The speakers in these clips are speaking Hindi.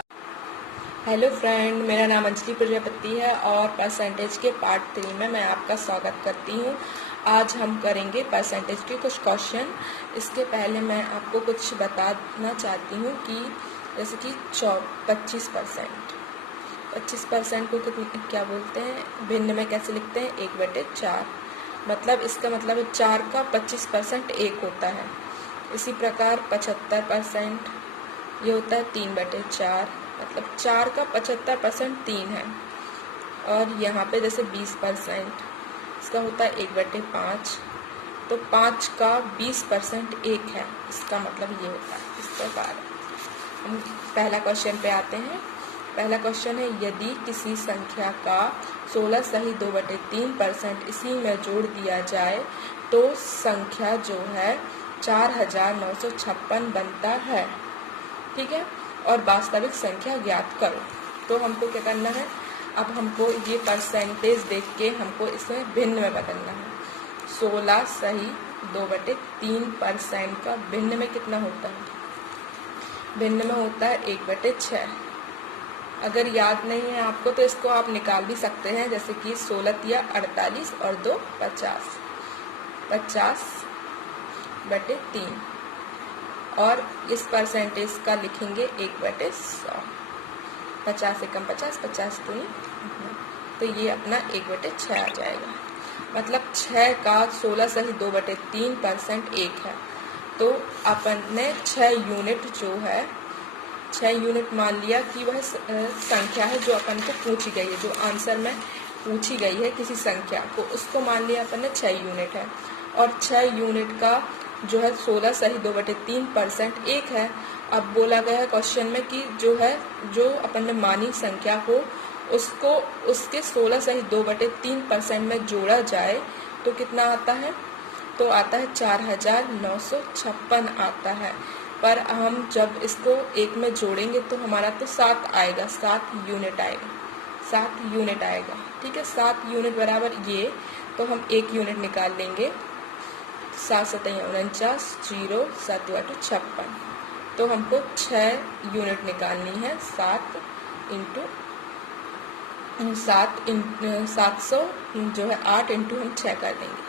हेलो फ्रेंड, मेरा नाम अंजलि प्रजापति है और परसेंटेज के पार्ट 3 में मैं आपका स्वागत करती हूँ। आज हम करेंगे परसेंटेज के कुछ क्वेश्चन। इसके पहले मैं आपको कुछ बताना चाहती हूँ कि जैसे कि 25% को क्या बोलते हैं, भिन्न में कैसे लिखते हैं, 1/4। मतलब इसका मतलब है 4 का 25% 1 होता है। इसी प्रकार 75% ये होता है 3/4, मतलब 4 का 75% 3 है। और यहाँ पे जैसे 20% इसका होता है 1/5, तो 5 का 20% 1 है। इसका मतलब ये होता है। इस प्रकार हम पहला क्वेश्चन पे आते हैं। पहला क्वेश्चन है, यदि किसी संख्या का 16 सही 2/3% इसी में जोड़ दिया जाए तो संख्या जो है 4956 बनता है। ठीक है, और वास्तविक संख्या ज्ञात करो। तो हमको क्या करना है, अब हमको ये परसेंटेज देख के हमको इसे भिन्न में बदलना है। 16 सही 2/3% का भिन्न में कितना होता है? भिन्न में होता है 1/6। अगर याद नहीं है आपको तो इसको आप निकाल भी सकते हैं, जैसे कि 16 या 48 और 2 50, 50/3। और इस परसेंटेज का लिखेंगे 1/100। 50 से कम 50, 50 दूनी, तो ये अपना 1/6 आ जाएगा। मतलब 6 का 16 सही 2/3% 1 है। तो अपन ने 6 यूनिट जो है, 6 यूनिट मान लिया कि वह संख्या है जो अपन को पूछी गई है, जो आंसर में पूछी गई है किसी संख्या को, उसको मान लिया अपन ने 6 यूनिट है। और 6 यूनिट का जो है 16 सही 2/3% 1 है। अब बोला गया है क्वेश्चन में कि जो है, जो अपन ने मानी संख्या को, उसको उसके 16 सही 2/3% में जोड़ा जाए तो कितना आता है? तो आता है 4956 आता है। पर हम जब इसको 1 में जोड़ेंगे तो हमारा तो 7 आएगा, 7 यूनिट आएगा, 7 यूनिट आएगा। ठीक है, 7 यूनिट बराबर ये, तो हम 1 यूनिट निकाल लेंगे। 7 7 49, 0 7 8 56। तो हमको 6 यूनिट निकालनी है। 7 इंटू 700 जो है 8 इंटू हम 6 कर देंगे।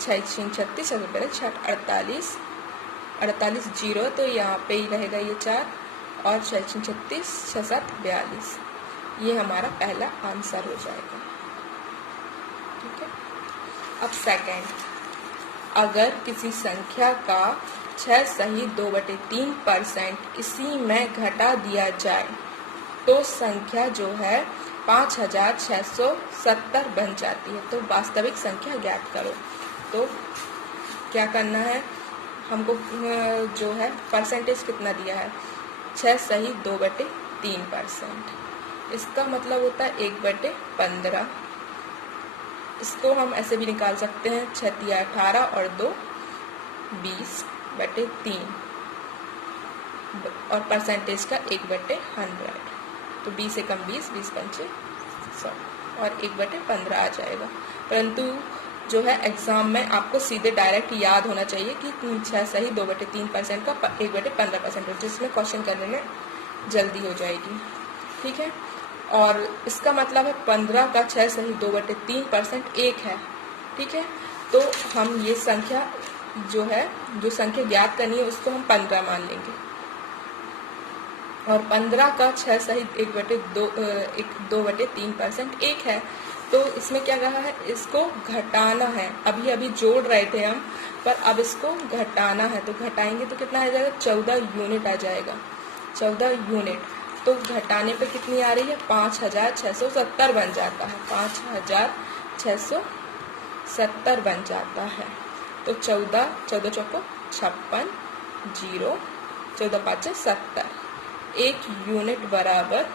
6 6 36, 48, 48 0, तो यहाँ पे ही रहेगा ये 4, और 6 6 36, 6 7 42। ये हमारा पहला आंसर हो जाएगा। ठीक है, अब सेकेंड, अगर किसी संख्या का 6 सही 2/3% इसी में घटा दिया जाए तो संख्या जो है 5670 बन जाती है। तो वास्तविक संख्या ज्ञात करो। तो क्या करना है हमको, जो है परसेंटेज कितना दिया है, 6 सही 2/3%। इसका मतलब होता है 1/15। इसको हम ऐसे भी निकाल सकते हैं, 6 तिया 18 और 2 20/3, और परसेंटेज का 1/100। तो 20 से कम 20, 20 पंचे 100, और 1/15 आ जाएगा। परंतु जो है एग्जाम में आपको सीधे डायरेक्ट याद होना चाहिए कि 6 सही 2/3% का 1/15% हो, जिसमें क्वेश्चन करने में जल्दी हो जाएगी। ठीक है, और इसका मतलब है 15 का 6 सही 2/3% 1 है। ठीक है, तो हम ये संख्या जो है, जो संख्या ज्ञात करनी है उसको हम 15 मान लेंगे। और 15 का 6 सही 2/3% 1 है। तो इसमें क्या कहा है, इसको घटाना है। अभी अभी जोड़ रहे थे हम, पर अब इसको घटाना है। तो घटाएंगे तो कितना आ जाएगा, 14 यूनिट आ जाएगा, 14 यूनिट। तो घटाने पे कितनी आ रही है, 5670 बन जाता है, 5670 बन जाता है। तो 14 चौको 56, 0 14 5 70, 1 यूनिट बराबर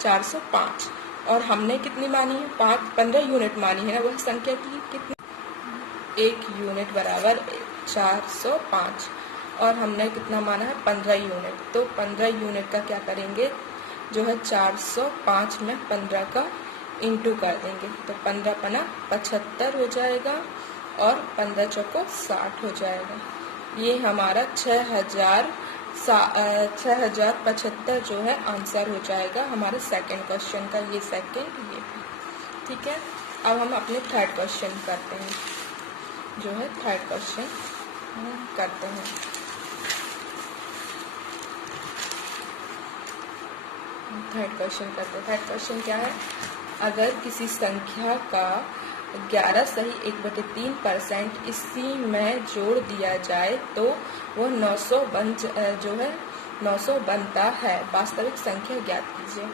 405। और हमने कितनी मानी है, 15 यूनिट मानी है ना, वह संख्या की कितनी, 1 यूनिट बराबर 405, और हमने कितना माना है, 15 यूनिट। तो 15 यूनिट का क्या करेंगे, जो है 405 में 15 का इंटू कर देंगे। तो 15 पना 75 हो जाएगा, और 15 चौको 60 हो जाएगा। ये हमारा 6075 जो है आंसर हो जाएगा हमारे सेकंड क्वेश्चन का। ये सेकंड ये था, ठीक है। अब हम अपने थर्ड क्वेश्चन करते हैं, जो है थर्ड क्वेश्चन करते हैं। थर्ड क्वेश्चन क्या है? अगर किसी संख्या का 11 सही 1/3% इसी में जोड़ दिया जाए तो वह 900 बनता है। वास्तविक संख्या ज्ञात कीजिए।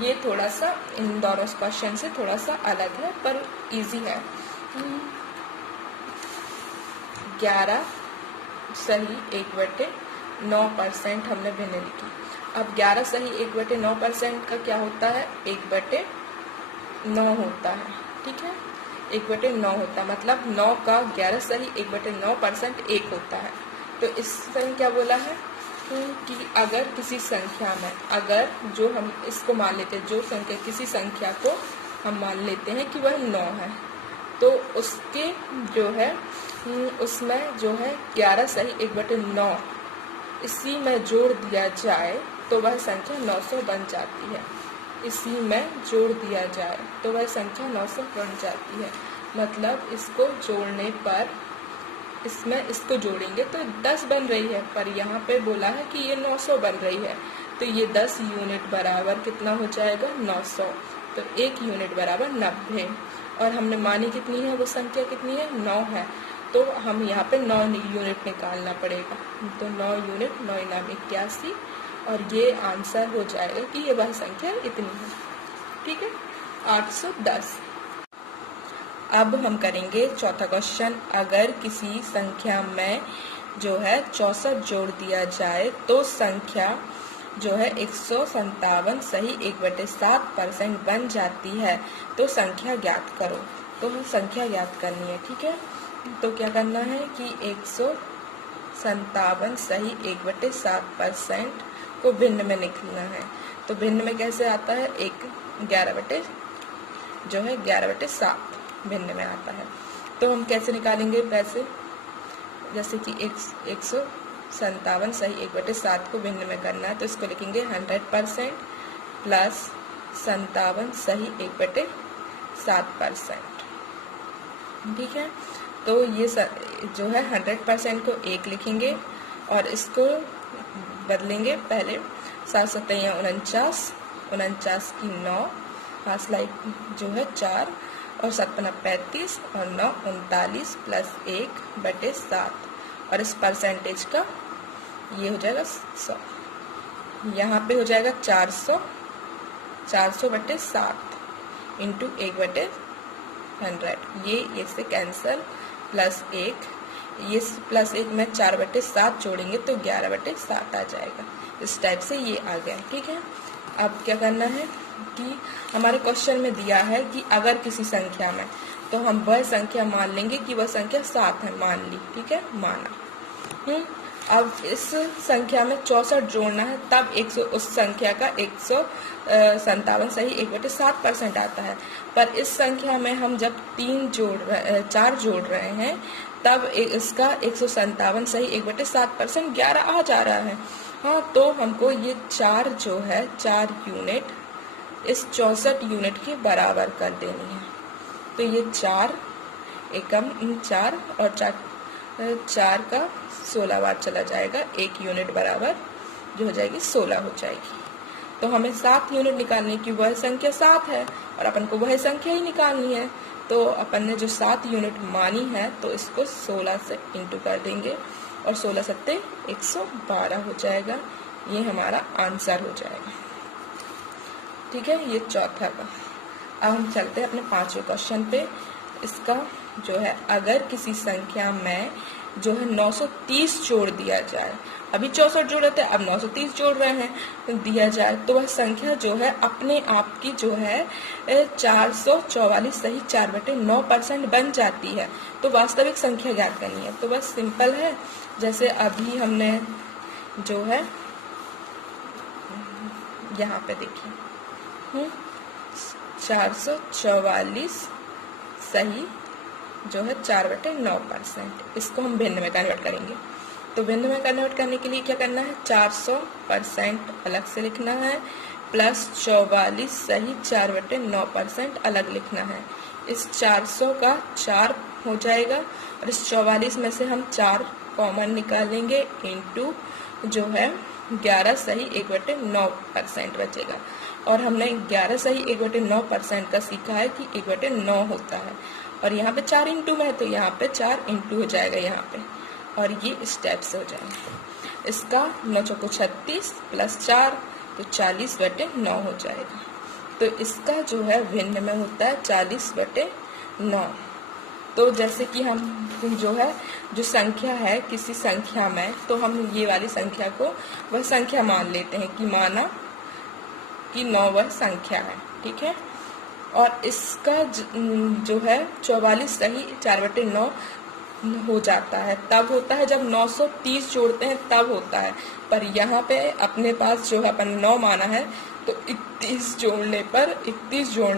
ये थोड़ा सा इन दोनों क्वेश्चन से थोड़ा सा अलग है पर इजी है। 11 सही 1/9% हमने भिन्न लिखी। अब 11 सही 1/9% का क्या होता है? 1/9 होता है, ठीक है। 1/9 होता है, मतलब 9 का 11 सही 1/9% 1 होता है। तो इस सही क्या बोला है कि अगर किसी संख्या में, अगर जो हम इसको मान लेते हैं, जो संख्या किसी संख्या को हम मान लेते हैं कि वह 9 है, तो उसके जो है उसमें जो है 11 सही 1/9 इसी में जोड़ दिया जाए तो वह संख्या 900 बन जाती है। इसी में जोड़ दिया जाए तो वह संख्या 900 बन जाती है। मतलब इसको जोड़ने पर, इसमें इसको जोड़ेंगे तो 10 बन रही है, पर यहाँ पे बोला है कि ये 900 बन रही है। तो ये 10 यूनिट बराबर कितना हो जाएगा? 900। तो 1 यूनिट बराबर 90। और हमने मानी कितनी है? वो संख्या कितनी है? 9 है। तो हम यहाँ पे 9 यूनिट निकालना पड़ेगा। तो 9 यूनिट 9 नाम 81, और ये आंसर हो जाएगा कि ये वह संख्या इतनी है, ठीक है, 810। अब हम करेंगे चौथा क्वेश्चन। अगर किसी संख्या में जो है 64 जोड़ दिया जाए तो संख्या जो है 157 सही 1/7% बन जाती है। तो संख्या ज्ञात करो। तो हम संख्या ज्ञात करनी है, ठीक है। तो क्या करना है कि 157 सही 1/7% को भिन्न में निकलना है। तो भिन्न में कैसे आता है? 11/7 भिन्न में आता है। तो हम कैसे निकालेंगे पैसे? जैसे कि 157 सही 1/7 को भिन्न में करना है, तो इसको लिखेंगे 100% प्लस 57 सही 1/7%, ठीक है। तो ये जो है 100% को 1 लिखेंगे और इसको बदलेंगे। पहले 7 7 49, 49 की 9, हाथ लाइट जो है 4, और 7 35 और 9 39 प्लस 1/7, और इस परसेंटेज का ये हो जाएगा 100। यहाँ पे हो जाएगा 400/7 इंटू 1/100। ये इससे कैंसल, प्लस 1, ये प्लस 1 में 4/7 जोड़ेंगे तो 11/7 आ जाएगा। इस टाइप से ये आ गया, ठीक है। अब क्या करना है कि हमारे क्वेश्चन में दिया है कि अगर किसी संख्या में, तो हम वह संख्या मान लेंगे कि वह संख्या 7 है, मान ली, ठीक है, माना। अब इस संख्या में 64 जोड़ना है, तब उस संख्या का 157 सही 1/7% आता है। पर इस संख्या में हम जब 4 जोड़ रहे हैं, तब इसका 157 सही 1/7% 11 आ जा रहा है। हाँ, तो हमको ये 4 जो है 4 यूनिट इस 64 यूनिट के बराबर कर देनी है। तो ये 4 एकम 4 और 4 का 16 बार चला जाएगा, 1 यूनिट बराबर जो हो जाएगी 16 हो जाएगी। तो हमें 7 यूनिट निकालने की, वह संख्या 7 है और अपन को वह संख्या ही निकालनी है। तो अपन ने जो 7 यूनिट मानी है तो इसको 16 से इंटू कर देंगे और 16 सत्ते 112 हो जाएगा। ये हमारा आंसर हो जाएगा, ठीक है। ये चौथा का। अब हम चलते हैं अपने 5वें क्वेश्चन पे। इसका जो है, अगर किसी संख्या में जो है 930 जोड़ दिया जाए, अभी 64 जोड़े थे, अब 930 जोड़ रहे हैं, तो दिया जाए तो वह संख्या जो है अपने आप की जो है 444 सही 4/9% बन जाती है। तो वास्तविक संख्या ज्ञात करनी है। तो बस सिंपल है, जैसे अभी हमने जो है यहाँ पे देखिए 444 सही जो है 4/9%, इसको हम भिन्न में कन्वर्ट करेंगे। तो भिन्न में कन्वर्ट करने के लिए क्या करना है, 400% अलग से लिखना है प्लस 44 सही 4/9% अलग लिखना है। इस 400 का 4 हो जाएगा और इस 44 में से हम 4 कॉमन निकालेंगे इंटू जो है 11 सही 1/9% बचेगा। और हमने 11 सही 1/9% का सीखा है कि 1/9 होता है और यहाँ पे 4 इंटू में है तो यहाँ पे 4 इंटू हो जाएगा यहाँ पे, और ये स्टेप से हो जाएगा। इसका 9 चौको 36 प्लस 4 तो 40/9 हो जाएगा। तो इसका जो है भिन्न में होता है 40/9। तो जैसे कि हम जो है जो संख्या है किसी संख्या में, तो हम ये वाली संख्या को वह संख्या मान लेते हैं कि माना कि 9 वह संख्या है, ठीक है। और इसका जो है 44 सही 4/9 हो जाता है, तब होता है जब 930 जोड़ते हैं तब होता है। पर यहाँ पे अपने पास जो है अपन 9 माना है तो 31 जोड़ने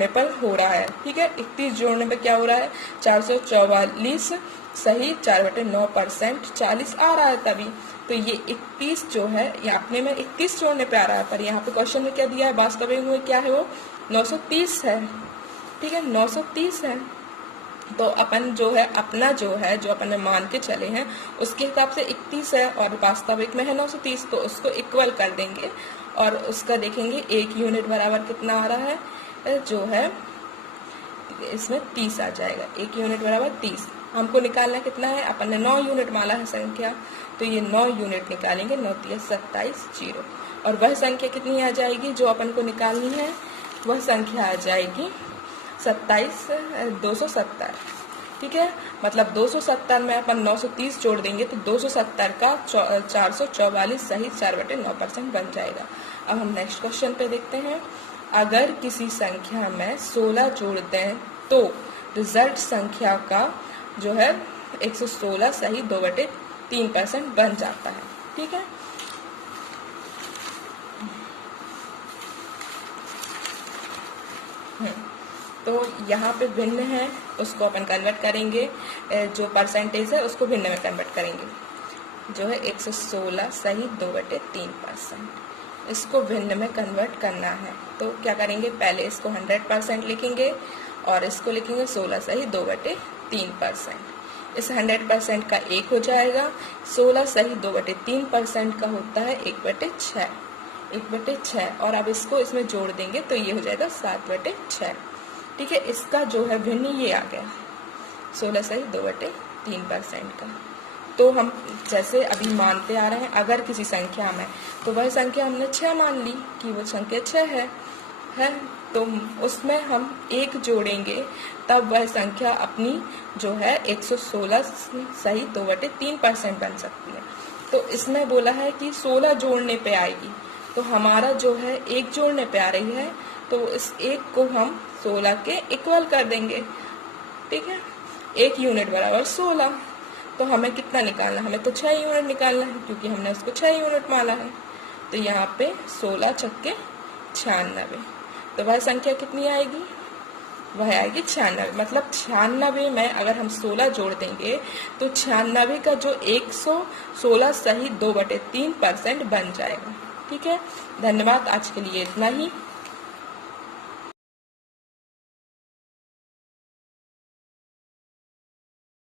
पर हो रहा है, ठीक है। 31 जोड़ने पर क्या हो रहा है, 444 सही 4/9% 40 आ रहा है तभी। तो ये 31 जो है ये अपने में 31 जोड़ने पे आ रहा है, पर यहाँ पे क्वेश्चन में क्या दिया है, वास्तविक में क्या है वो 930 है, ठीक है, 930 है। तो अपन जो है अपना जो है जो अपन मान के चले हैं उसके हिसाब से 31 है और वास्तविक में है 930, तो उसको इक्वल कर देंगे और उसका देखेंगे 1 यूनिट बराबर कितना आ रहा है, जो है इसमें 30 आ जाएगा। 1 यूनिट बराबर 30। हमको निकालना कितना है, अपन ने 9 यूनिट माना है संख्या, तो ये 9 यूनिट निकालेंगे, 9 × 27 0। और वह संख्या कितनी आ जाएगी जो अपन को निकालनी है, वह संख्या आ जाएगी 270, ठीक है। मतलब 270 में अपन 930 जोड़ देंगे तो 270 का 444 सही 4/9% बन जाएगा। अब हम नेक्स्ट क्वेश्चन पे देखते हैं। अगर किसी संख्या में 16 जोड़ दें तो रिजल्ट संख्या का जो है 116 सही 2/3% बन जाता है, ठीक है। तो यहाँ पे भिन्न है उसको अपन कन्वर्ट करेंगे, जो परसेंटेज है उसको भिन्न में कन्वर्ट करेंगे, जो है 116 सही 2/3%। इसको भिन्न में कन्वर्ट करना है तो क्या करेंगे, पहले इसको 100% लिखेंगे और इसको लिखेंगे 16 सही 2/3%। इस 100% का 1 हो जाएगा, 16 सही 2/3% का होता है 1/6, 1/6। और अब इसको इसमें जोड़ देंगे तो ये हो जाएगा 7/6, ठीक है। इसका जो है भिन्न ये आ गया 16 सही 2/3% का। तो हम जैसे अभी मानते आ रहे हैं अगर किसी संख्या में, तो वह संख्या हमने 6 मान ली कि वो संख्या 6 है तो उसमें हम 1 जोड़ेंगे तब वह संख्या अपनी जो है 116 सही 2/3% बन सकती है। तो इसमें बोला है कि 16 जोड़ने पे आएगी, तो हमारा जो है 1 जोड़ने पे आ रही है तो इस 1 को हम 16 के इक्वल कर देंगे, ठीक है। 1 यूनिट बराबर 16, तो हमें कितना निकालना है, हमें तो 6 यूनिट निकालना है क्योंकि हमने उसको 6 यूनिट माना है। तो यहाँ पे 16 छक्के 96, तो वह संख्या कितनी आएगी, वह आएगी 96। मतलब 96 में अगर हम 16 जोड़ देंगे तो 96 का जो 116 सही 2/3% बन जाएगा, ठीक है। धन्यवाद, आज के लिए इतना ही।